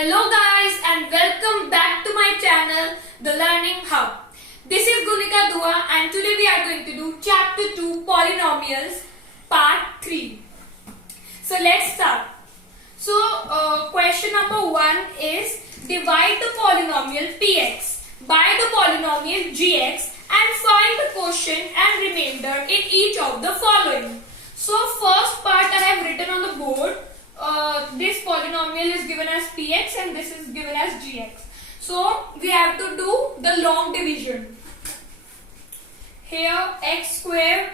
Hello guys and welcome back to my channel The Learning Hub. This is Gunika Dua and today we are going to do chapter 2 polynomials part 3. So let's start. So question number 1 is divide the polynomial px by the polynomial gx and find the quotient and remainder in each of the following. So first part I have written on the board. This polynomial is given as px and this is given as gx. So we have to do the long division. Here x square,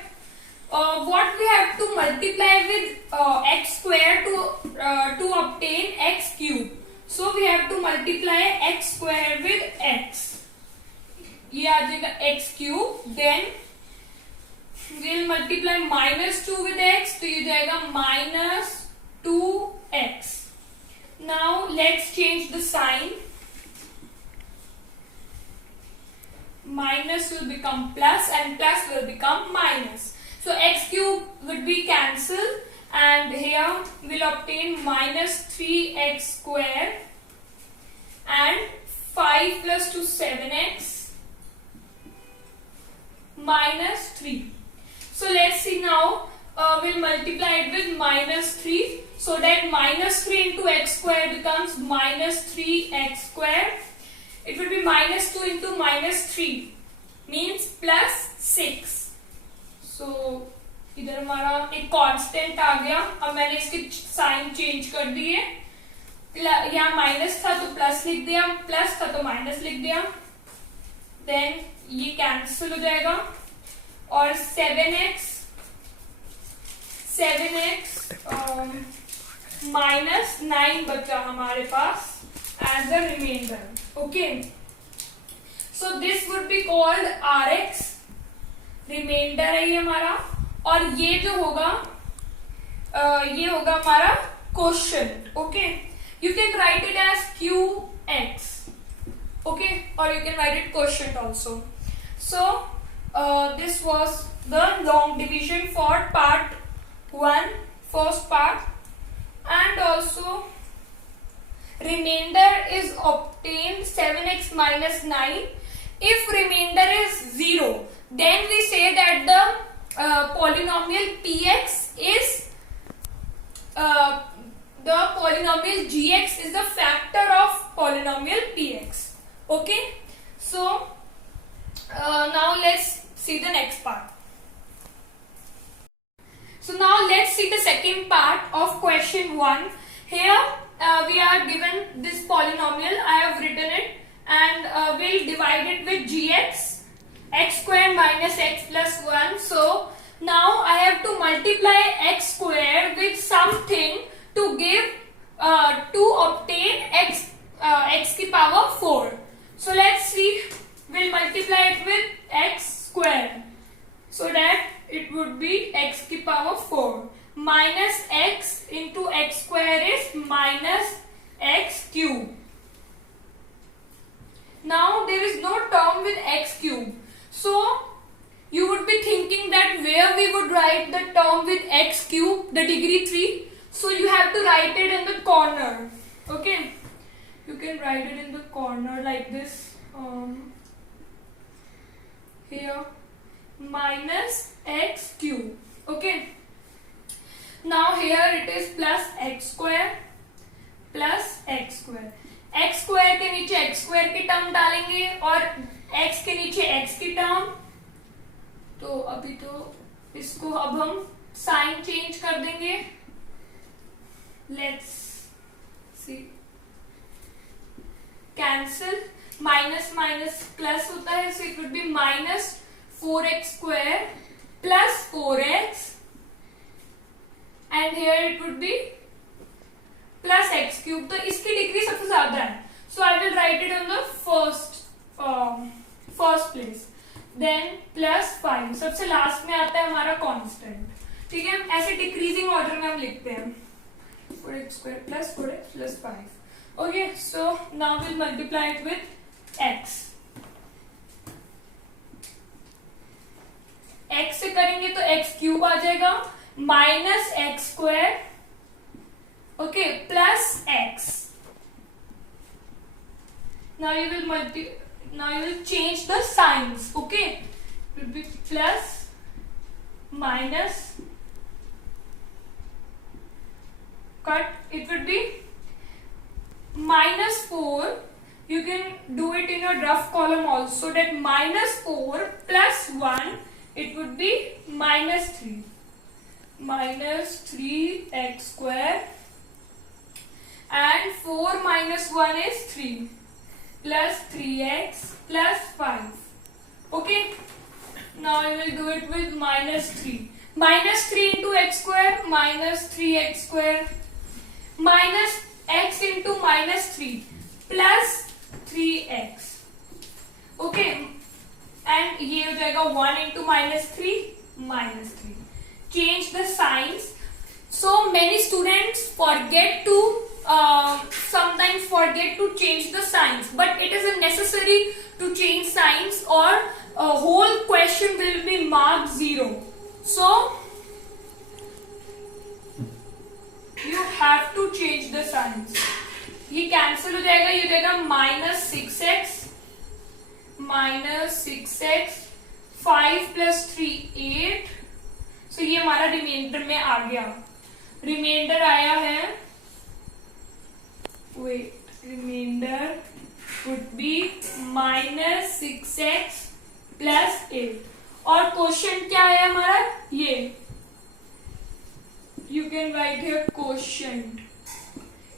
what we have to multiply with x square to obtain x cube. So we have to multiply x square with x. ये आ जाएगा x cube. Then we'll multiply -2 with x. तो ये जाएगा -2x. Now let's change the sign. Minus will become plus and plus will become minus. So x cube would be cancelled and here we'll obtain -3x square and 5 plus 2 7x minus 3. So let's see now. We'll multiply it with -3, so that -3 into x square becomes -3x square. It will be -2 into -3 means +6. So इधर हमारा एक constant आ गया. अब मैंने इसकी sign change कर दी है. यहाँ माइनस था तो प्लस लिख दिया, प्लस था तो माइनस लिख दिया. देन ये कैंसिल हो जाएगा और 7x माइनस 9 बचा हमारे पास as a reminder. Okay, so this would be called rx. Reminder है ये हमारा. और ये जो होगा ये होगा हमारा quotient. Okay, you can write it as qx. Okay, और you can write it quotient also. So this was the long division for part 1, first part, and also remainder is obtained 7x minus 9. If remainder is 0, then we say that the polynomial px is the polynomial gx is the factor of polynomial px. Okay, so now let's see the next part. So now let's see the second part of question 1. Here we are given this polynomial. I have written it and we'll divide it with gx, x square minus x plus 1. So now I have to multiply x square with something to give to obtain x की power 4. So let's see. We'll multiply it with x square so that it would be x की power 4. Minus x into x square is minus x cube. Now there is no term with x cube. So you would be thinking that where we would write the term with x cube, the degree 3. So you have to write it in the corner. Okay, you can write it in the corner like this. Here minus x cube. Okay, now here it is plus x square plus x square. x square के नीचे x square की term डालेंगे और x के नीचे x की term. तो अभी तो इसको अब हम साइन चेंज कर देंगे. Let's see. Cancel. Minus minus plus होता है, so it would be minus 4x square plus 4x and here it would be plus x cube. तो इसकी डिग्री सबसे ज्यादा है, so I will write it on the first place. Then plus 5 सबसे last में आता है हमारा कांस्टेंट. ठीक है, ऐसे डिक्रीजिंग ऑर्डर में हम लिखते हैं. 4x square plus 4x plus 5. Okay, so now we'll multiply it with x. x से करेंगे तो x क्यूब आ जाएगा minus x square. Okay, plus x now you will change the signs. Okay, it will be plus minus, cut, it would be minus 4. You can do it in a rough column also, that minus 4 plus 1, it would be minus 3. Minus 3x square, and 4 minus 1 is 3, plus 3x plus 5. Okay, now I will do it with minus 3. Minus 3 into x square, minus 3x square, minus x into minus 3 plus 3x. Okay, and ये हो जाएगा 1 into minus 3 minus 3. Change the signs. So many students sometimes forget to change the signs, but it is necessary to change signs or a whole question will be marked 0. So you have to change the signs. ये cancel हो जाएगा, ये हो जाएगा minus 6x 5 plus 3 8. So ये हमारा reminder में आ गया. रिमाइंडर आया है, reminder would be minus 6x plus 8. और क्वेश्चन क्या है हमारा, ये you can write here quotient.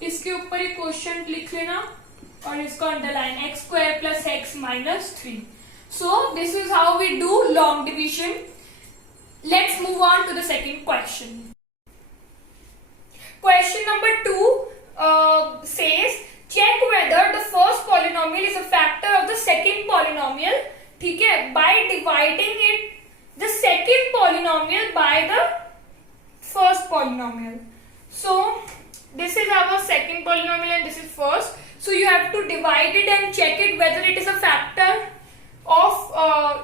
इसके ऊपर एक क्वेश्चन लिख लेना और इसको underline, x square plus x minus 3. So this is how we do long division. Let's move on to the second question. Question number 2 says check whether the first polynomial is a factor of the second polynomial. ठीक है, by dividing the second polynomial by the first polynomial. So this is our second polynomial and this is first. So you have to divide it and check it whether it is a factor of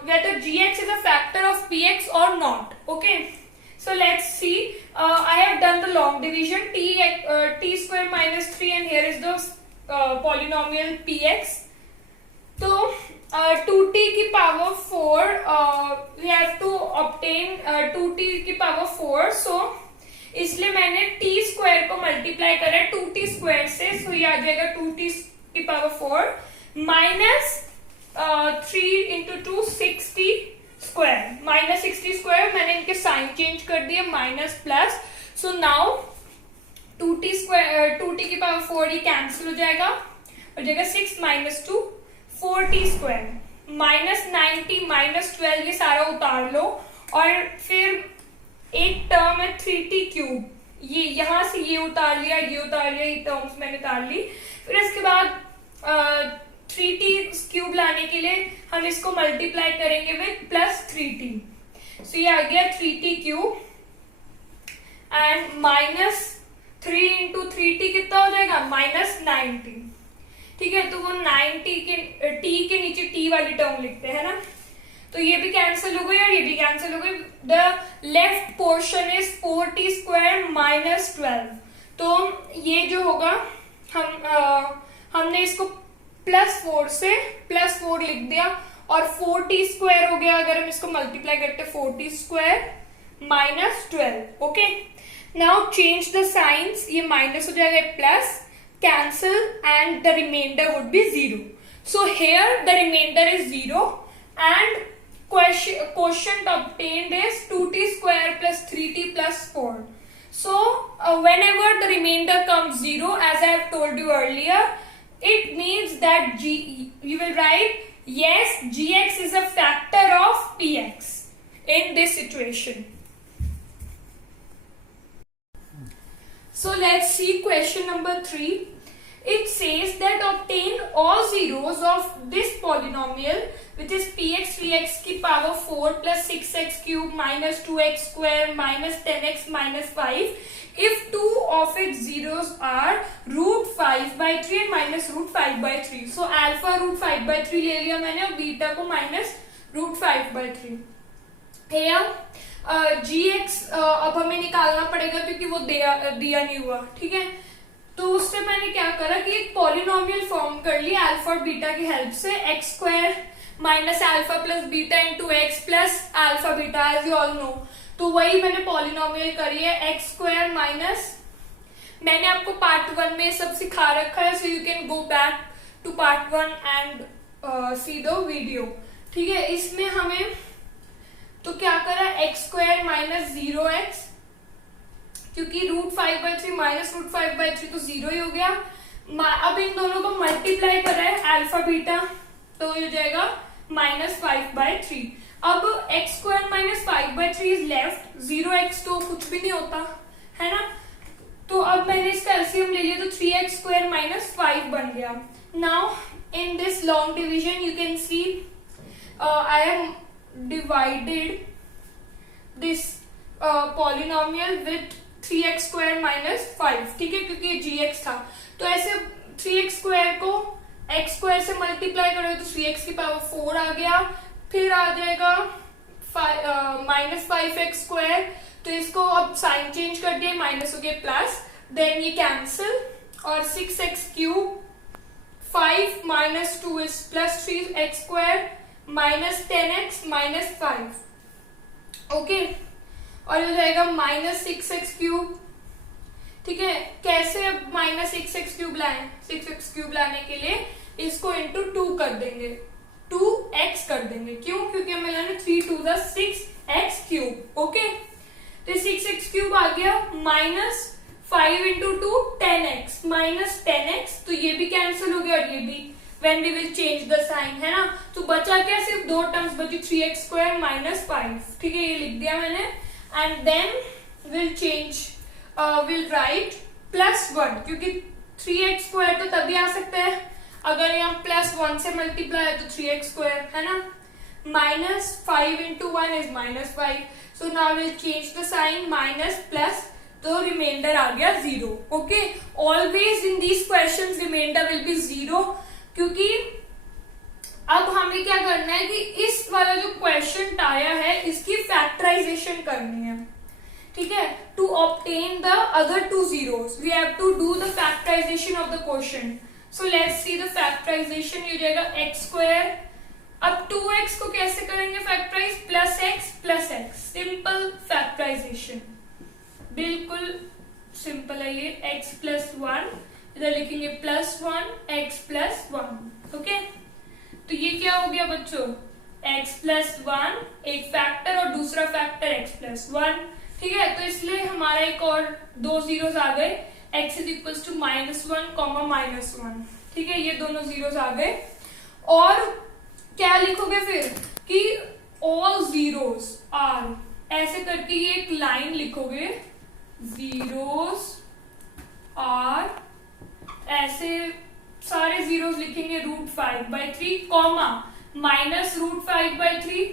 whether gx is a factor of px or not. Okay, so let's see. I have done the long division, t square minus 3, and here is the polynomial px. So 2t की power 4 we have to obtain 2t की power 4. So इसलिए मैंने t square को multiply करा 2t square से. सो ये आ जाएगा 2t की power 4 minus 3 into 2 60 square minus 60 square. मैंने इनके साइन चेंज कर दिए, minus plus. So now 2t square 2t की पावर 4 ये कैंसिल हो जाएगा, हो जाएगा 6 minus 2 4t square minus 90 minus 12. ये सारा उतार लो और फिर एक टर्म है 3t क्यूब, ये यहां से ये उतार लिया, ये उतार लिया, ये टर्म्स मैंने उतार ली. फिर इसके बाद 3t क्यूब लाने के लिए हम इसको मल्टीप्लाई करेंगे विद प्लस 3t. सो ये आ गया 3t cube and minus 3 into 3t कितना हो जाएगा, माइनस 90. ठीक है, तो वो 90 के t के नीचे t वाली टर्म लिखते हैं ना, तो ये भी कैंसिल हो गई और ये भी कैंसिल हो गई. The left portion is 4t square minus 12. तो ये जो होगा हमने इसको प्लस 4 से प्लस 4 लिख दिया और 4t स्क्वायर हो गया. अगर हम इसको मल्टीप्लाई करते 4t square minus 12. Okay, now change the signs, ये माइनस हो जाएगा plus, cancel and the reminder would be 0. So here the reminder is 0 and quotient obtained is 2t square plus 3t plus 4. So whenever the remainder comes 0, as I have told you earlier, it means that you will write yes, gx is a factor of px in this situation. So let's see question number 3. It says that obtain all zeros of this polynomial, which is px 3x की power 4 plus 6x cube minus 2x square minus 10x minus 5 if two of its zeros are root 5 by 3 and minus root 5 by 3. So alpha root 5 by 3 ले लिया मैंने और beta को minus root 5 by 3. Here gx अब हमें निकालना पड़ेगा क्योंकि वो दिया नहीं हुआ. ठीक है, तो उससे मैंने क्या करा कि एक पॉलिनोमियल फॉर्म कर ली अल्फा और बीटा की हेल्प से, x square minus alpha plus beta into x plus alpha beta, as you all know. तो वही मैंने पॉलिनोमियल करी है, एक्स स्क्वायर माइनस, मैंने आपको पार्ट 1 में सब सिखा रखा है, so you can go back to part 1 and see the video. ठीक है, इसमें हमें तो क्या करा, एक्स स्क्वायर माइनस 0x, क्योंकि √5/3 माइनस √5/3 तो 0 ही हो गया। अब इन दोनों को मल्टीप्लाई करा है अल्फा बीटा, तो हो जाएगा -5/3। अब x square minus 5/3 is left, 0x तो कुछ भी नहीं होता है ना, तो अब मैंने इसका एलसीएम ले लिया, तो 3x स्क्वायर माइनस 5 बन गया। Now in this long division you can see I am divided this polynomial with 3x square minus 5, ठीक है, क्योंकि ये gx था। तो ऐसे 3x स्क्वायर को x स्क्वायर से मल्टीप्लाई करोगे तो 3x की पावर 4 आ गया, फिर आ जाएगा -5x स्क्वायर, तो इसको अब साइन चेंज कर दिया, माइनस हो गया प्लस, देन ये कैंसिल, और 6x cube, 5 minus 2 is plus 3x square minus 10x minus 5, okay, और हो जाएगा -6x क्यूब। ठीक है, कैसे अब -6x क्यूब लाए, 6x क्यूब लाने के लिए इसको इंटू 2 कर देंगे, 2x कर देंगे, क्यों, क्योंकि हमें लाना 3 2 6x क्यूब, ओके। तो 6x क्यूब आ गया, -5 इंटू 2 10x माइनस 10x, तो ये भी कैंसिल हो गया और ये भी, when we will change the sign, है ना। तो बचा क्या, सिर्फ 2 टर्म्स बची, 3x स्क्वायर माइनस 5, ठीक है, ये लिख दिया मैंने, and then will change, will write +1, क्योंकि 3x स्क्वायर तो तभी आ सकता है अगर यहाँ +1 से मल्टीप्लाई है, तो 3x स्क्वायर, है ना, -5 into 1 is -5, so now will change the sign, minus plus, तो रिमाइंडर आ गया 0, okay. Always in these questions reminder will be 0, क्योंकि अब हमें क्या करना है कि इस वाला जो क्वेश्चन आया है इसकी फैक्टराइजेशन करनी है, ठीक है, to obtain the other 2 zeros we have to do the factorisation of the question. So let's see the factorisation, ये जाएगा x स्क्वायर, अब 2x को कैसे करेंगे फैक्टराइज, +x, सिंपल फैक्टराइजेशन, बिल्कुल सिंपल है ये, x + 1, इधर लिखेंगे +1 x + 1, ओके। तो ये क्या हो गया बच्चों, x + 1 एक फैक्टर और दूसरा फैक्टर x + 1, ठीक है। तो इसलिए हमारा एक और 2 zeros आ गए, x = -1, -1, ठीक है, ये दोनों zeros आ गए। और क्या लिखोगे फिर कि all zeros are, ऐसे करके ये एक लाइन लिखोगे, zeros are, ऐसे सारे zeros लिखेंगे √5/3, कॉमा -√5/3,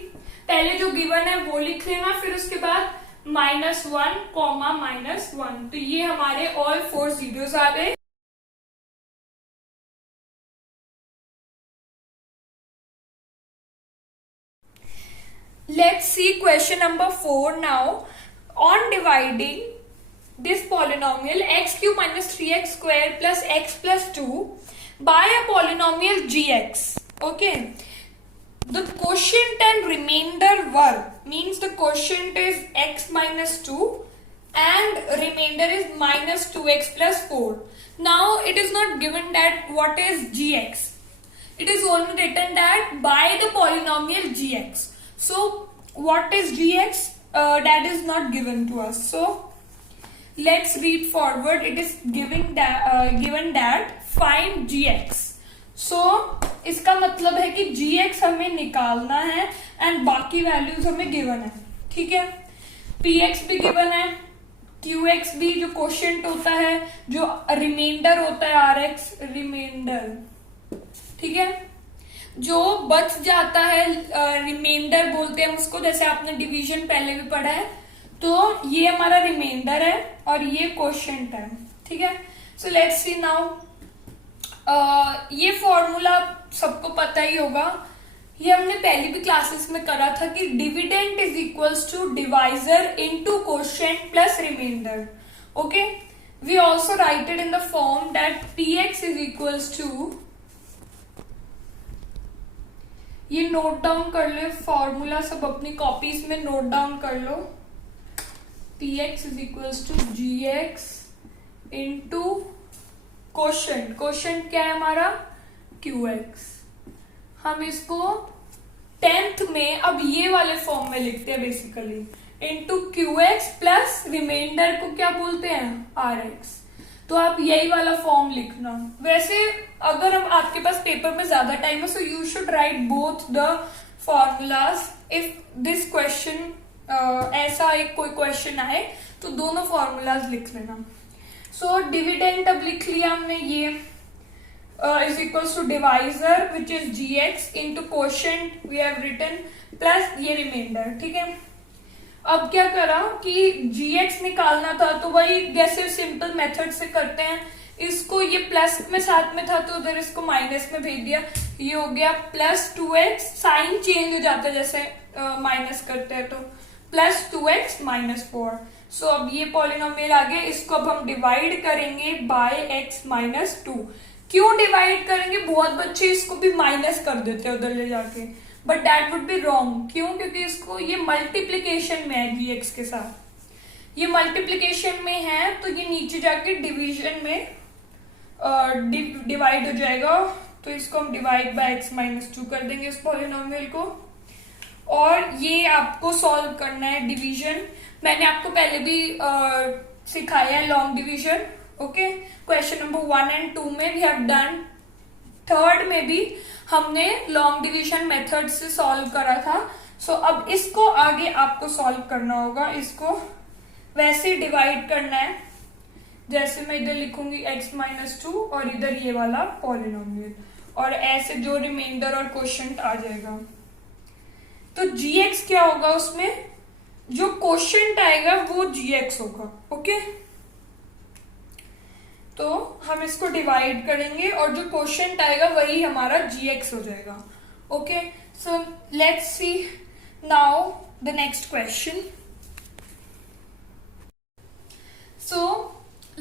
पहले जो गिवन है वो लिख लेना, फिर उसके बाद -1, -1, तो ये हमारे ऑल 4 zeros आ गए। Let's see question number 4 now. On dividing this polynomial x³ - 3x² plus x plus 2 by a polynomial gx, okay, the quotient and remainder were, means the quotient is x minus 2 and remainder is -2x plus 4. Now it is not given that what is gx, it is only written that by the polynomial gx. So what is gx, that is not given to us, so let's read forward. It is given that find gx, so इसका मतलब है कि gx हमें निकालना है and बाकी values हमें given है, ठीक है, px भी गिवन है, qx भी जो क्वोशिएंट होता है, जो रिमाइंडर होता है rx रिमाइंडर, ठीक है, जो बच जाता है रिमाइंडर बोलते हैं उसको, जैसे आपने डिवीजन पहले भी पढ़ा है, तो ये हमारा रिमाइंडर है और ये क्वोशिएंट है, ठीक है। सो लेट्स सी नाउ, ये फॉर्मूला सबको पता ही होगा, ये हमने पहले भी क्लासेस में करा था कि dividend is equals to divisor into quotient plus reminder, okay. we also write it in the form that px is equals to, ये नोट डाउन कर लो फॉर्मूला, सब अपनी कॉपीज में नोट डाउन कर लो. px is equals to gx into quotient. Quotient क्या है हमारा? qx. हम इसको 10th में अब ये वाले फॉर्म में लिखते हैं basically, into qx plus reminder को क्या बोलते हैं? rx. तो आप यही वाला फॉर्म लिखना. वैसे अगर हम आपके पास पेपर में ज्यादा टाइम है, so you should write both the formulas. If this question ऐसा एक कोई क्वेश्चन आए तो दोनों फॉर्मूलाज लिख लेना. सो डिविडेंड अब लिख लिया हमने, ये is equals to divisor which is gx into quotient we have written plus ये रिमाइंडर. ठीक है, अब क्या करा कि gx निकालना था तो वही जैसे सिंपल मेथड से करते हैं. इसको ये प्लस में साथ में था तो उधर इसको माइनस में भेज दिया. ये हो गया प्लस 2x, साइन चेंज हो जाता है जैसे माइनस करते हैं, तो प्लस 2x माइनस 4. सो अब ये पॉलिनोमियल आ गया. इसको अब हम डिवाइड करेंगे बाय x माइनस 2. क्यों डिवाइड करेंगे? बहुत बच्चे इसको भी माइनस कर देते हैं उधर ले जाके, but that would be wrong. क्यों? क्योंकि इसको ये मल्टीप्लीकेशन में है gx के साथ, ये मल्टीप्लीकेशन में है तो ये नीचे जाके डिवीजन में डिवाइड हो जाएगा. तो इसको हम डिवाइड बाय x माइनस 2 कर देंगे इस पॉलिनोमियल को. और ये आपको सॉल्व करना है डिवीजन. मैंने आपको पहले भी सिखाया है long division. Okay, question number 1 and 2 में वी हैव डन. थर्ड में भी हमने लॉन्ग डिवीजन मेथड से सॉल्व करा था. सो अब इसको आगे आपको सॉल्व करना होगा. इसको वैसे डिवाइड करना है जैसे मैं इधर लिखूंगी x माइनस 2 और इधर ये वाला पॉलिनोमियल, और ऐसे जो रिमाइंडर और क्वोशंट आ जाएगा. तो gx क्या होगा? उसमें जो क्वोशंट आएगा वो gx होगा. ओके, तो हम इसको डिवाइड करेंगे और जो क्वोशंट आएगा वही हमारा gx हो जाएगा. Okay, so let's C now the next question. So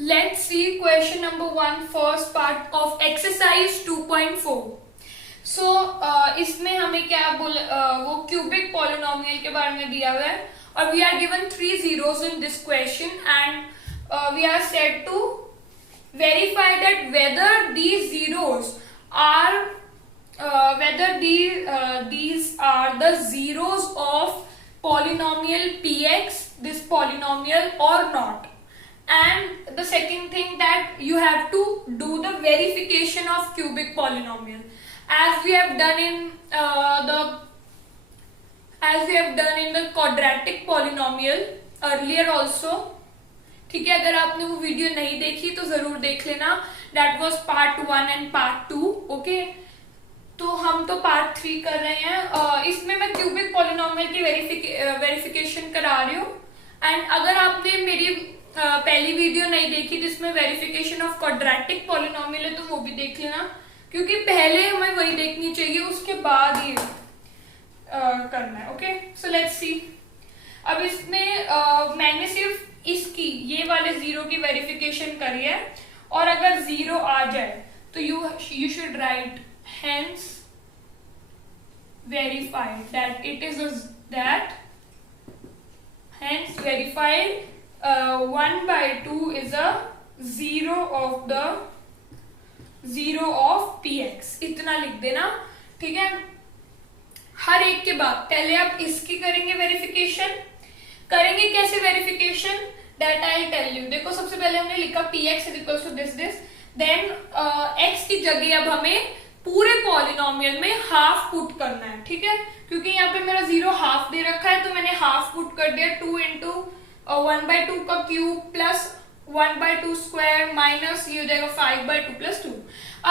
let's see question number 1, first part of exercise 2.4. so इसमें हमें क्या वो क्यूबिक पॉलिनोमियल के बारे में दिया हुआ है, और we are given 3 zeros in this question, and we are said to verify that whether these zeros are these are the zeros of polynomial px, this polynomial, or not. And the second thing that you have to do the verification of cubic polynomial as we have done in the quadratic polynomial earlier also. ठीक है, अगर आपने वो video नहीं देखी तो जरूर देख लेना. That was part 1 and part 2. Okay, तो हम तो पार्ट 3 कर रहे हैं. इसमें मैं क्यूबिक पॉलिनोमियल की वेरिफिकेशन करा रही हूँ. एंड अगर आपने मेरी पहली वीडियो नहीं देखी जिसमें वेरिफिकेशन ऑफ क्वाड्रेटिक पॉलिनोमियल है तो वो भी देख लेना, क्योंकि पहले हमें वही देखनी चाहिए, उसके बाद ये करना है. ओके, सो लेट्स सी. अब इसमें मैंने सिर्फ इसकी ये वाले जीरो की वेरिफिकेशन करी है, और अगर जीरो आ जाए तो you should write hence verified that it is that hence verified 1/2 is a zero of px. इतना लिख देना. ठीक है, हर एक के बाद पहले आप इसकी करेंगे वेरिफिकेशन. करेंगे कैसे verification? That I tell you. देखो, सबसे पहले हमने लिखा px is equals to this. Then x की जगह अब हमें पूरे पॉलिनोमियल में हाफ पुट करना है. ठीक है, क्योंकि यहाँ पे मेरा जीरो हाफ दे रखा है तो मैंने हाफ पुट कर दिया. 2 इंटू 1/2 का क्यूब प्लस 1/2 स्क्वायर माइनस ये हो जाएगा 5/2 प्लस 2.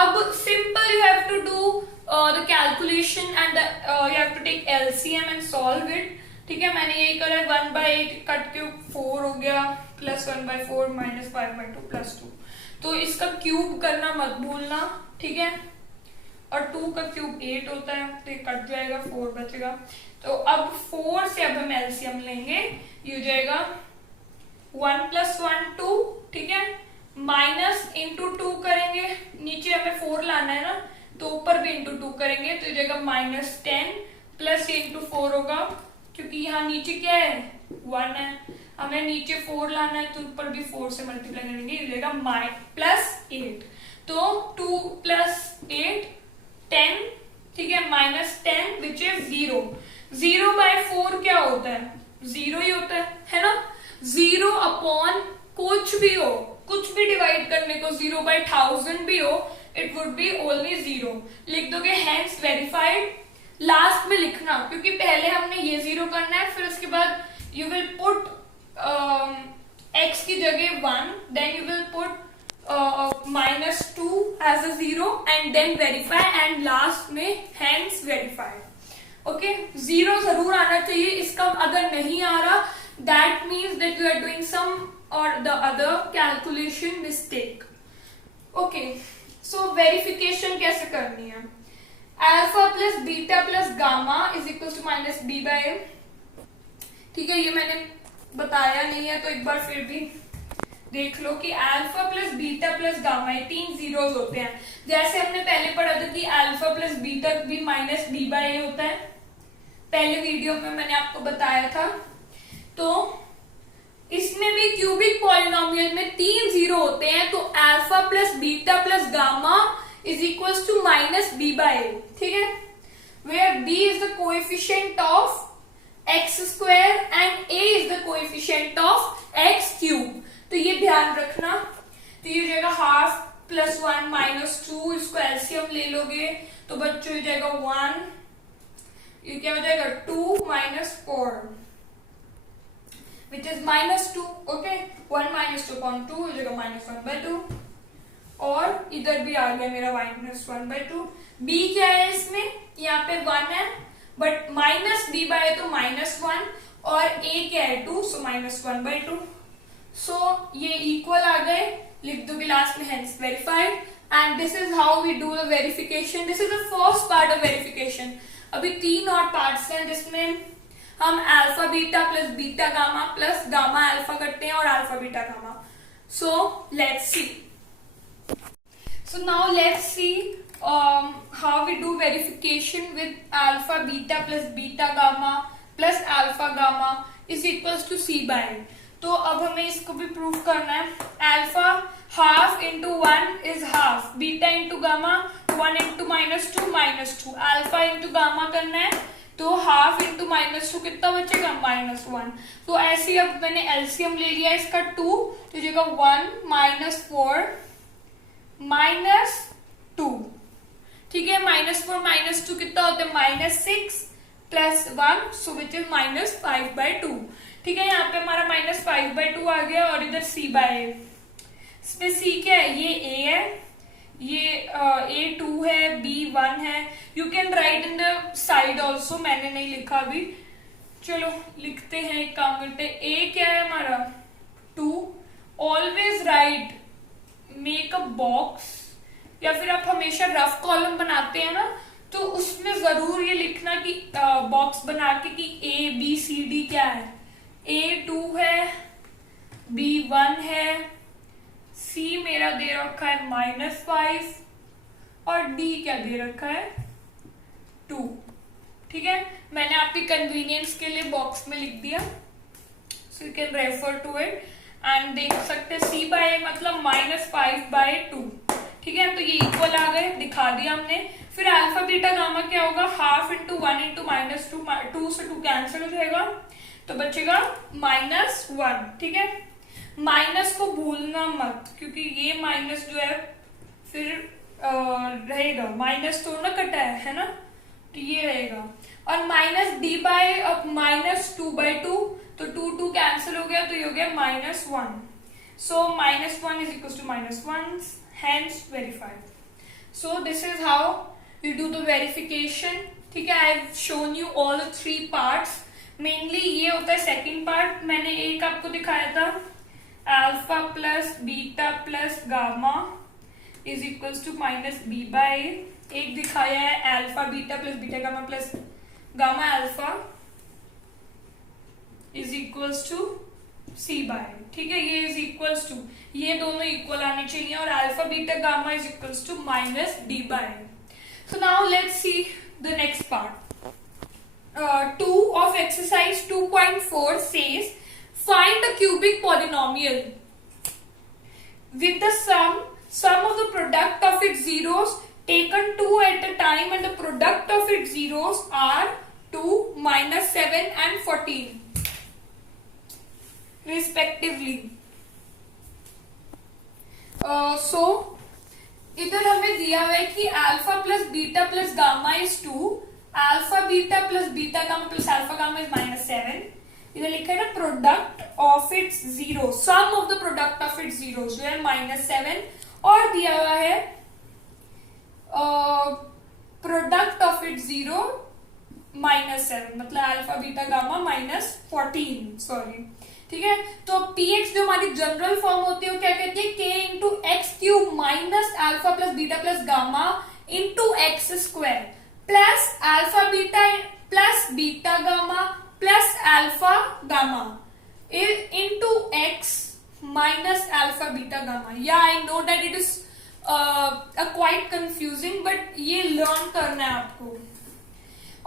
अब simple you have to do the calculation and you have to take LCM and solve it. ठीक है, मैंने यही करा. 1/8 कट क्यूब 4 हो गया प्लस 1/4 माइनस 5/2 प्लस 2. तो इसका क्यूब करना मत भूलना. ठीक है, और 2 का क्यूब 8 होता है तो ये कट जाएगा, 4 बचेगा. तो अब 4 से अब हम एलसीएम लेंगे. ये हो जाएगा 1 + 1 2. ठीक है, माइनस इंटू 2 करेंगे, नीचे हमें 4 लाना है ना, तो ऊपर भी इंटू 2 करेंगे तो ये जगह -10 प्लस ये इंटू 4 होगा, क्योंकि यहाँ नीचे क्या है 1 है, हमें नीचे 4 लाना है तो ऊपर भी 4 से मल्टीप्लाई करेंगे, ये जाएगा +8। तो 2 + 8 10, ठीक है, -10 विच इज 0। 0/4 क्या होता है, 0 ही होता है ना। 0 अपॉन कुछ भी हो, कुछ भी डिवाइड करने को 0/1000 भी हो, इट वुड बी ओनली 0। लिख दोगे हेंस वेरीफाइड, लास्ट में लिखना, क्योंकि पहले हमने ये 0 करना है, फिर उसके बाद यू विल पुट x की जगह 1, then you will put -2 as a 0 and then verify, and last में हेंस वेरीफाइड। ओके, 0 जरूर आना चाहिए, इसका अगर नहीं आ रहा that means that you are doing some और the other calculation mistake. Okay, so verification कैसे करनी है, alpha plus beta plus gamma is equal to -b/a। ठीक है, ये मैंने बताया नहीं है तो एक बार फिर भी देख लो कि alpha plus beta plus gamma, ये 3 जीरोस होते हैं। जैसे हमने पहले पढ़ा था कि अल्फा प्लस बीटा भी -b/a होता है, पहले वीडियो में मैंने आपको बताया था। तो इसमें भी क्यूबिक पॉलिनोमियल में 3 जीरो होते हैं, तो alpha plus beta plus gamma is equal to -b/a। ठीक है, where b is the coefficient of x² and a is the coefficient of x³। तो ये ध्यान रखना। तो ये जाएगा ½ + 1 - 2, इसको एलसीएम ले लोगे तो बच्चों ये जाएगा 1, ये क्या हो जाएगा 2 - 4 विच इज -2। ओके, 1 - 2/2 हो जाएगा -1/2, और इधर भी आ गया मेरा -1/2। b क्या है इसमें, यहाँ पे 1 है, बट -b/a तो -1, और a क्या है 2, सो -1/2। सो ये इक्वल आ गए, लिख दोगे लास्ट में hence verified, and this is how we do the verification. This is the first part of verification. अभी 3 और पार्ट्स हैं जिसमें हम alpha beta plus beta gamma plus gamma alpha करते हैं और alpha beta gamma. So let's see. So now let's see how we do verification with alpha beta plus beta gamma plus alpha gamma is equals to c/a। तो अब हमें इसको भी prove करना है। Alpha half into 1 is half, beta into gamma 1 into -2 alpha into gamma करना है, तो हाफ इंटू -2 कितना बचेगा -1। तो ऐसे अब मैंने एलसीएम ले लिया इसका 2, तो जाएगा 1 - 4 -2। ठीक है, -4 - 2 कितना होता है -6 + 1, सो विच इज -5/2। ठीक है, यहाँ पे हमारा -5/2 आ गया, और इधर c/a। इसमें c क्या है, ये a है, ये a2 है, b 1 है। You can right in the side also, मैंने नहीं लिखा अभी, चलो लिखते हैं, एक काम करते हैं। a क्या है हमारा 2, always right make a box, या फिर आप हमेशा रफ कॉलम बनाते हैं ना, तो उसमें जरूर ये लिखना कि बॉक्स बना के कि a b c d क्या है, a2 है, b 1 है, c मेरा दे रखा है -5, और d क्या दे रखा है 2। ठीक है, मैंने आपकी कन्वीनियंस के लिए बॉक्स में लिख दिया, so you can refer to it and देख सकते हैं। c/a मतलब -5/2। ठीक है, तो ये इक्वल आ गए, दिखा दिया हमने। फिर अल्फा बीटा गामा क्या होगा, हाफ इंटू 1 इंटू -2, 2 से 2 कैंसिल हो जाएगा, तो बचेगा -1। ठीक है, माइनस को भूलना मत, क्योंकि ये माइनस जो है फिर रहेगा, माइनस तो ना कटा है ना, तो ये रहेगा। और -d/2/2, तो 2 कैंसिल हो गया, तो ये हो गया -1। So -1 is equal to -1, hence verified. So this is how we do the verification. ठीक है, I have shown you all the 3 parts. Mainly ये होता है सेकंड पार्ट, मैंने एक आपको दिखाया था alpha plus beta plus gamma is equals to -b/a। एक दिखाया है alpha beta plus beta gamma plus gamma alpha is equals to c by, ठीक है, ये इज इक्वल्स टू, ये दोनों इक्वल आने चाहिए, और alpha beta gamma is equals to minus d by. So now let's see the next part. 2 of exercise 2.4 says find the cubic polynomial with the sum of the product of its zeros taken 2 at a time, and the product of its zeros are 2, -7 and 14 respectively. So इधर हमें दिया हुआ है कि alpha plus beta plus gamma is 2, alpha beta plus beta gamma plus alpha gamma is -7। इधर लिखा है ना product of its zero, sum of the product of its zero जो है -7, और दिया हुआ है प्रोडक्ट ऑफ इट्स जीरो -7, मतलब अल्फा बीटा गामा -14, सॉरी, ठीक है। तो px जो हमारी जनरल फॉर्म होती है वो क्या कहती है, k into X cube minus alpha plus beta plus gamma into X square plus alpha beta plus beta gamma plus alpha gamma into X minus alpha beta gamma. या I know that it is quite confusing, but ये learn करना है आपको।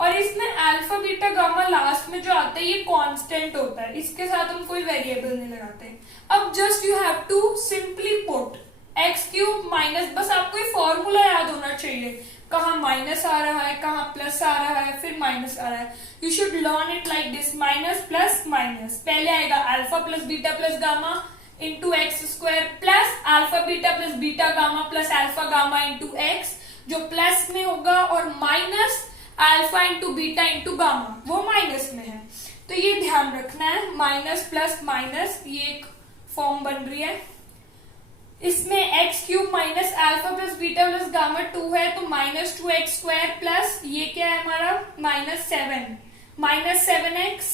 और इसमें alpha beta gamma last में जो आता है ये कांस्टेंट होता है, इसके साथ हम कोई वेरिएबल नहीं लगाते। अब just you have to simply put x cube minus, बस आपको ये फॉर्मूला याद होना चाहिए, कहाँ माइनस आ रहा है, कहाँ प्लस आ रहा है, फिर माइनस आ रहा है। You should learn it like this, minus plus minus. पहले आएगा alpha plus beta plus gamma into X square plus alpha beta plus beta gamma plus alpha gamma into x, जो प्लस में होगा, और minus alpha into beta into gamma वो minus में है। तो ये ध्यान रखना है, माइनस प्लस माइनस, ये एक फॉर्म बन रही है। इसमें x cube minus alpha plus beta plus gamma 2 है, तो -2x स्क्वायर प्लस ये क्या है हमारा -7, -7x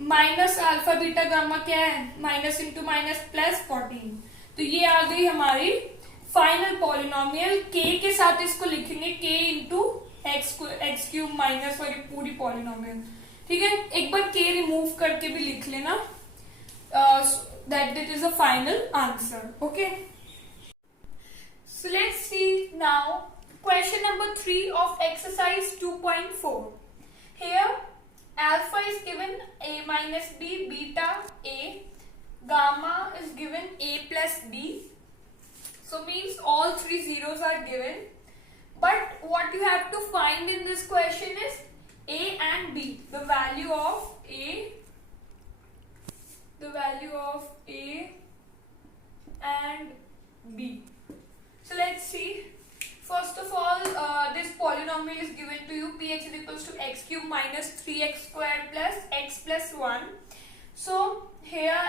minus alpha beta gamma क्या है, माइनस इंटू माइनस प्लस 14। तो ये आ गई हमारी फाइनल पॉलिनोमियल। k के साथ इसको लिखेंगे k into X cube minus, और ये पूरी पॉलिनोमियल, ठीक है। एक बार k रिमूव करके भी लिख लेना, that it is a final answer, okay. So let's see now question number 3 of exercise 2.4. Here alpha is given a minus b, beta a, gamma is given a plus b. So means all three zeros are given. But what you have to find in this question is a and b, the value of a and b. So let's see. First of all, this polynomial is given to you. Px is equals to x cube minus 3x square plus x plus 1. So here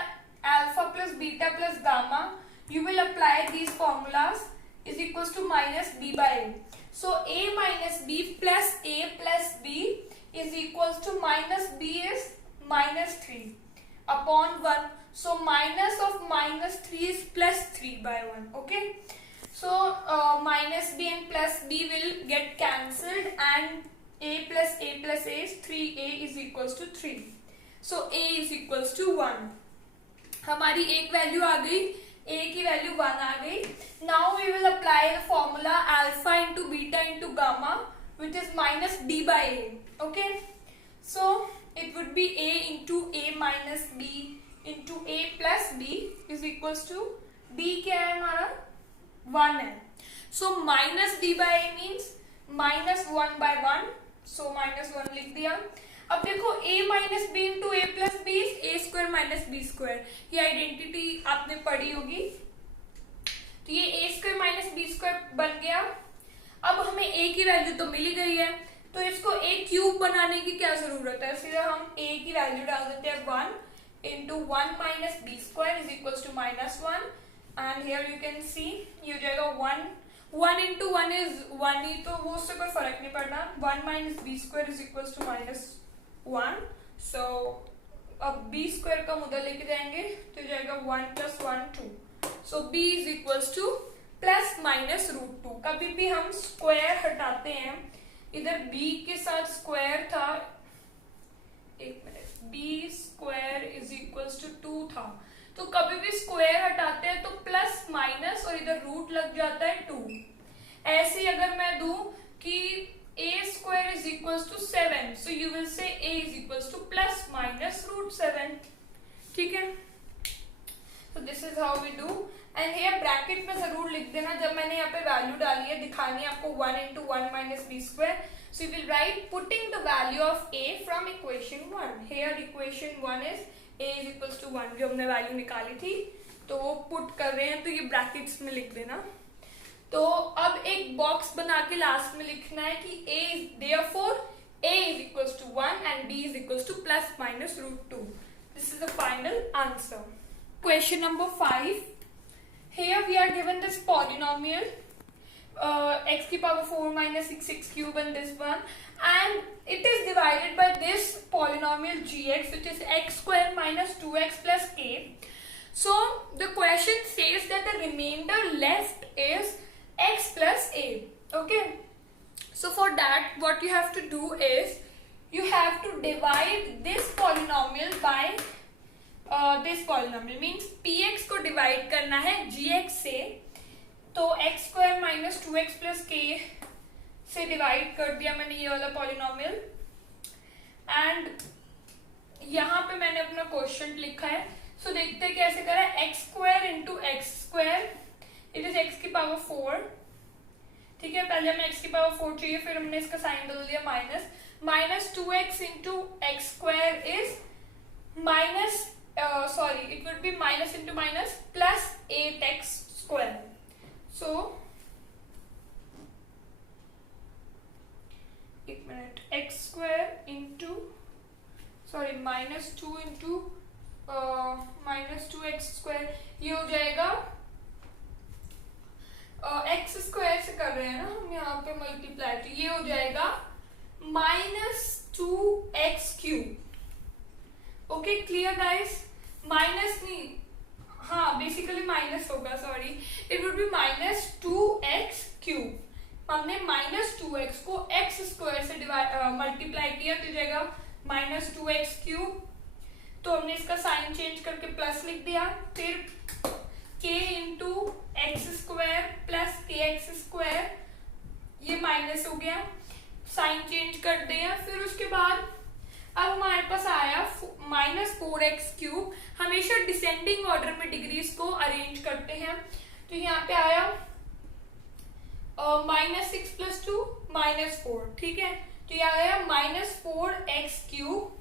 alpha plus beta plus gamma, you will apply these formulas, is equals to minus b by a. So a minus b plus a plus b is equals to minus b is minus 3 upon 1. So minus of minus 3 is plus 3 by 1, okay. So minus b and plus b will get cancelled, and a plus a is 3a is equals to 3. So a is equals to 1. हमारी एक value आ गई, a की value 1 आ गई। Now we will apply the formula alpha into beta into gamma, which is minus d by a, okay. So it would be a into a minus b into a plus b is equals to d क्या है हमारा 1 है। So minus d by a means minus 1 by 1, so minus 1 लिख दिया। अब देखो a minus b into a plus b is a square minus b square, ये identity आपने पढ़ी होगी। तो ये a square minus b square बन गया। अब हमें a की वैल्यू तो मिल ही गई है, तो इसको a क्यूब बनाने की क्या जरूरत है, सीधा हम a की वैल्यू डाल देते हैं 1 into 1 minus b square is equals to minus 1, and here you can see ये हो जाएगा 1 into 1 is 1 ही, तो वो उससे कोई फर्क नहीं पड़ना। 1 minus b square is equals to minus 1. So अब b square का मुद्दा लेके जाएंगे तो हो जाएगा 1 plus 1 2. So b is equals to plus minus root 2. कभी भी हम स्क्वायर हटाते हैं, इधर b के साथ स्क्वायर था, एक minute, b square is equals to 2 था, तो कभी भी स्क्वायर हटाते हैं तो प्लस माइनस और इधर रूट लग जाता है 2। ऐसे ही अगर मैं दूं कि a square is equals to 7, so you will say a is equals to plus minus root 7. ठीक है, so this is how we do. and here bracket में जरूर लिख देना जब मैंने यहाँ पे वैल्यू डाली है, दिखानी है आपको 1 into 1 minus b square. So you will write putting the value of a from equation 1. Here equation 1 is a is equals to 1, जो हमने वैल्यू निकाली थी तो वो पुट कर रहे हैं, तो ये ब्रैकेट्स में लिख देना. तो अब एक बॉक्स बना के लास्ट में लिखना है कि a is therefore a is equals to 1 and b is equals to plus minus root 2. This is the final answer. Question number 5. Here we are given this polynomial x की power 4 minus 6x cube and this one, and it is divided by this polynomial gx which is x square minus 2x plus k. So the question says that the remainder left is x plus a. Okay, so for that what you have to do is you have to divide this polynomial by this polynomial, means px को divide करना है gx से, तो x square minus 2x plus k से divide कर दिया मैंने ये वाला polynomial, and यहाँ पे मैंने अपना क्वेश्चन लिखा है. सो देखते हैं कैसे करा है. x square into x square, it is x की पावर 4. ठीक है, पहले हमें x की पावर 4 चाहिए, फिर हमने इसका साइन बदल दिया minus. Minus 2x into X square is minus, sorry it would be minus into minus plus 8x square. So एक मिनट, X square into sorry minus 2 into minus 2x square, ये हो जाएगा एक्स स्क्वायर से कर रहे हैं ना हम यहाँ पे मल्टीप्लाई, तो ये हो जाएगा minus 2x cube. Okay clear guys, minus नहीं, हाँ बेसिकली माइनस होगा, sorry it would be minus 2x cube. हमने माइनस 2x को x स्क्वायर से मल्टीप्लाई किया तो जाएगा माइनस 2x क्यूब. तो हमने इसका साइन चेंज करके प्लस लिख दिया, फिर k into X square plus के एक्स स्क्वायर, ये माइनस हो गया, साइन चेंज कर दिया. फिर उसके बाद अब हमारे पास आया माइनस 4x क्यूब. हमेशा डिसेंडिंग ऑर्डर में डिग्रीज को अरेंज करते हैं, तो यहाँ पे आया माइनस 6 प्लस 2 माइनस 4. ठीक है, तो ये आया minus 4x cube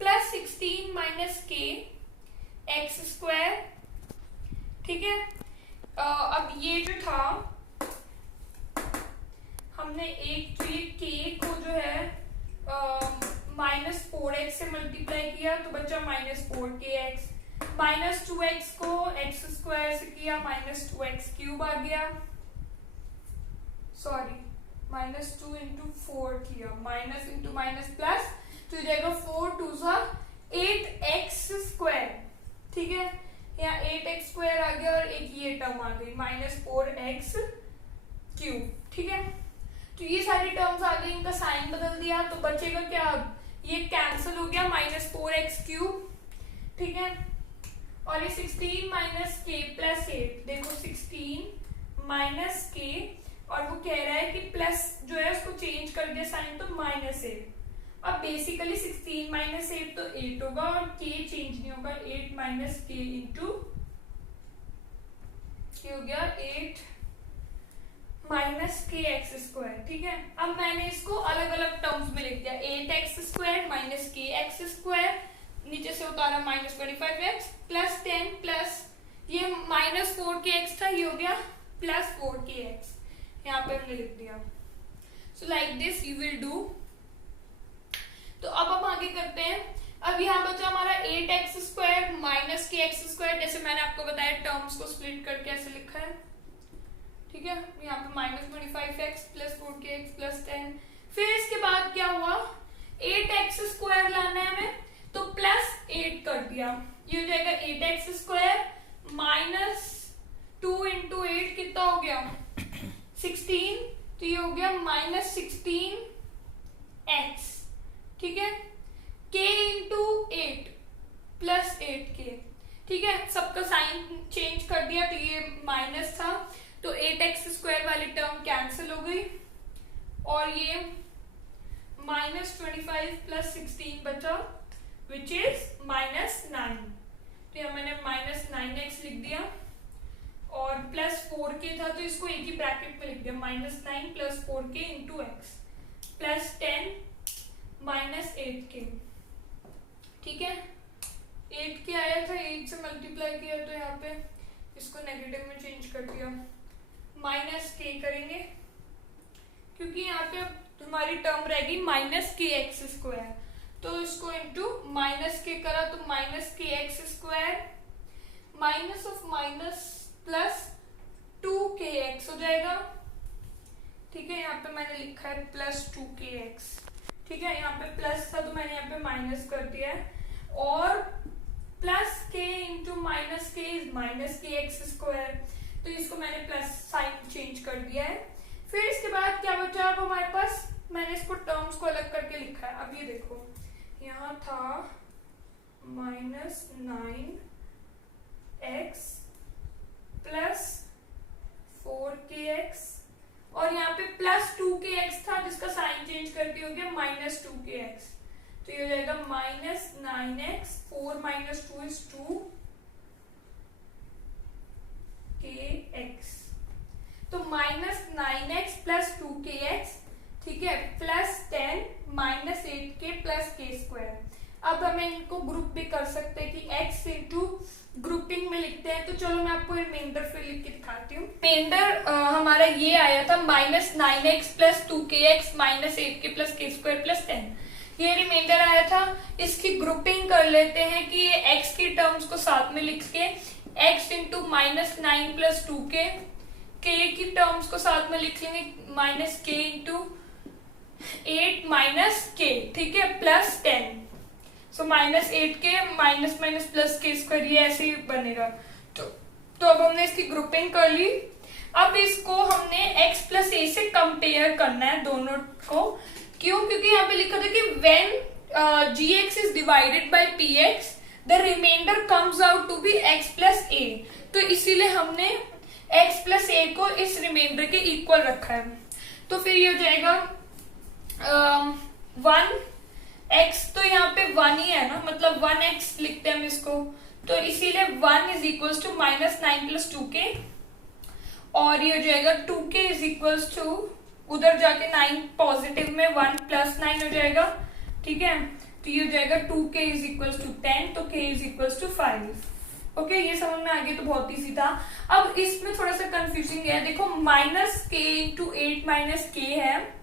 plus 16 minus के एक्स स्क्वायर. ठीक है, अब ये जो था हमने एक तो ये के को जो है माइनस 4x से मल्टीप्लाई किया तो बचा माइनस 4kx, माइनस 2x को एक्स स्क्वायर से किया माइनस 2x क्यूब आ गया, सॉरी माइनस 2 इंटू 4 किया, माइनस इंटू माइनस प्लस, तो जाएगा 4 2 8x स्क्वायर. ठीक है, यहाँ 8x स्क्वायर आ गया और एक ये टर्म आ गई माइनस 4x क्यूब. ठीक है, तो ये सारी टर्म्स आ गई, इनका साइन बदल दिया तो बचेगा क्या, अब ये कैंसिल हो गया माइनस 4x क्यूब. ठीक है, और ये 16 माइनस के प्लस 8, देखो 16 माइनस के, और वो कह रहा है कि प्लस जो है उसको चेंज कर दिया साइन तो माइनस 8. अब बेसिकली 16 माइनस 8 तो 8 होगा और k चेंज नहीं होगा, 8 माइनस के इंटू हो गया 8 माइनस के एक्स स्क्वायर. ठीक है, अब मैंने इसको अलग अलग टर्म्स में लिख दिया, 8x स्क्वायर माइनस के एक्स स्क्वायर, नीचे से उतारा माइनस 25x प्लस 10 प्लस ये माइनस 4kx था, ये हो गया प्लस 4kx, यहाँ पे हमने लिख दिया. So like this you will do. तो अब हम आगे करते हैं. अब यहाँ बचा हमारा 8x स्क्वायर माइनस के एक्स स्क्वायर, जैसे मैंने आपको बताया टर्म्स को स्प्लिट करके ऐसे लिखा है. ठीक है, यहाँ पे minus 25x plus 4kx plus 10. फिर इसके बाद क्या हुआ, 8x स्क्वायर लाना है हमें, तो प्लस 8 कर दिया, ये हो जाएगा 8x स्क्वायर माइनस 2 इंटू 8 कितना हो गया 16, तो ये हो गया माइनस 16x. ठीक है, k इंटू 8 प्लस 8k, ठीक है, सबका साइन चेंज कर दिया, तो ये माइनस था, तो 8x² वाली टर्म कैंसिल हो गई और ये -25 + 16 बचा विच इज -9। तो यहाँ मैंने -9x लिख दिया और +4k था तो इसको एक ही ब्रैकेट में लिख दिया, -9 + 4k × x +10 -8k। ठीक है, 8k आया था, 8 से मल्टीप्लाई किया तो यहाँ पे इसको नेगेटिव में चेंज कर दिया, -k करेंगे क्योंकि यहाँ पे हमारी टर्म रहेगी -kx², तो इसको इंटू -k करा तो -kx² minus of minus plus 2kx हो जाएगा। ठीक है, यहाँ पे मैंने लिखा है +2kx। ठीक है, यहाँ पे प्लस था तो मैंने यहाँ पे माइनस कर दिया है और +k × -k इज -kx², तो इसको मैंने प्लस साइन चेंज कर दिया है। फिर इसके बाद क्या बचा अब हमारे पास, मैंने इसको टर्म्स को अलग करके लिखा है। अब ये देखो, यहाँ था -9x + 4kx और यहाँ पे +2kx था जिसका साइन चेंज करके हो गया -2kx, तो ये हो जाएगा -9x, 4 - 2 is 2kx, तो -9x + 2kx, ठीक है, +10 -8k + k²। अब हमें इनको ग्रुप भी कर सकते हैं कि x इंटू ग्रुपिंग में लिखते हैं, तो चलो मैं आपको रिमाइंडर फिर लिख के दिखाती हूँ। रिमाइंडर हमारा ये आया था -9x + 2kx -8k + k² + 10, ये रिमाइंडर आया था। इसकी ग्रुपिंग कर लेते हैं कि ये x की टर्म्स को साथ में लिख के x इंटू -9 + 2k, k की टर्म्स को साथ में लिख लेंगे -k × 8 - k, ठीक है, +10, सो -8k - k², ये ऐसे ही बनेगा। तो अब हमने इसकी ग्रुपिंग कर ली। अब इसको हमने x + a से कंपेयर करना है दोनों को। क्यों? क्योंकि यहाँ पे लिखा था कि when gx is divided by px the remainder comes out to be x + a, तो इसीलिए हमने x + a को इस रिमाइंडर के इक्वल रखा है। तो फिर ये हो जाएगा 1x, तो यहाँ पे 1 ही है ना, मतलब 1x लिखते हैं हम इसको, तो इसीलिए 1 = -9 + 2k और ये हो जाएगा 2k उधर जाके 9 पॉजिटिव में 1 + 9 हो जाएगा। ठीक है, तो ये हो जाएगा 2k = 10, तो k = 5। ओके, ये समझ में आ गया, तो बहुत इजी था। अब इसमें थोड़ा सा कंफ्यूजिंग है, देखो -k × 8 - k है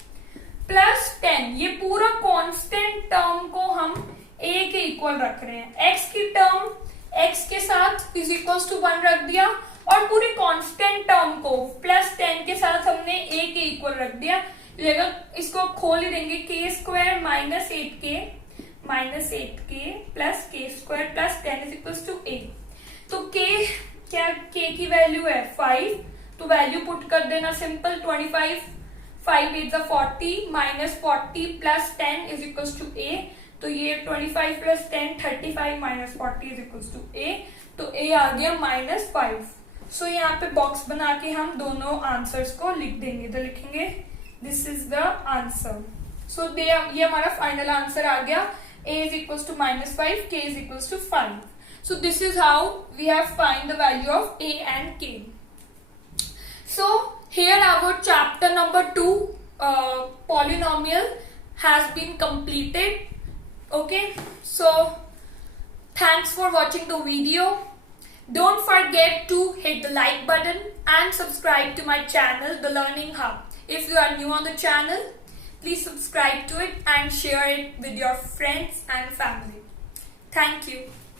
+10, ये पूरा कांस्टेंट टर्म को हम a के इक्वल रख रहे हैं। x की टर्म x के साथ = 1 रख दिया और पूरी कांस्टेंट टर्म को +10 के साथ हमने a के इक्वल रख दिया। इसको खोल ही देंगे, k² - 8k + k² + 10 = a, तो k क्या, k की वैल्यू है 5, तो वैल्यू पुट कर देना सिंपल, 25, 5 × 8 = 40 -40 + 10 = a, तो ये 25 + 10 35 - 40 = a, तो a आ गया -5। सो यहाँ पे बॉक्स बना के हम दोनों आंसर्स को लिख देंगे, तो लिखेंगे दिस इज द आंसर। सो ये हमारा फाइनल आंसर आ गया, a = -5, k = 5। So this is how we have find the value of a and k. So here our chapter number 2 polynomial has been completed. Okay, so thanks for watching the video. Don't forget to hit the like button and subscribe to my channel, The Learning Hub. If you are new on the channel, please subscribe to it and share it with your friends and family. Thank you.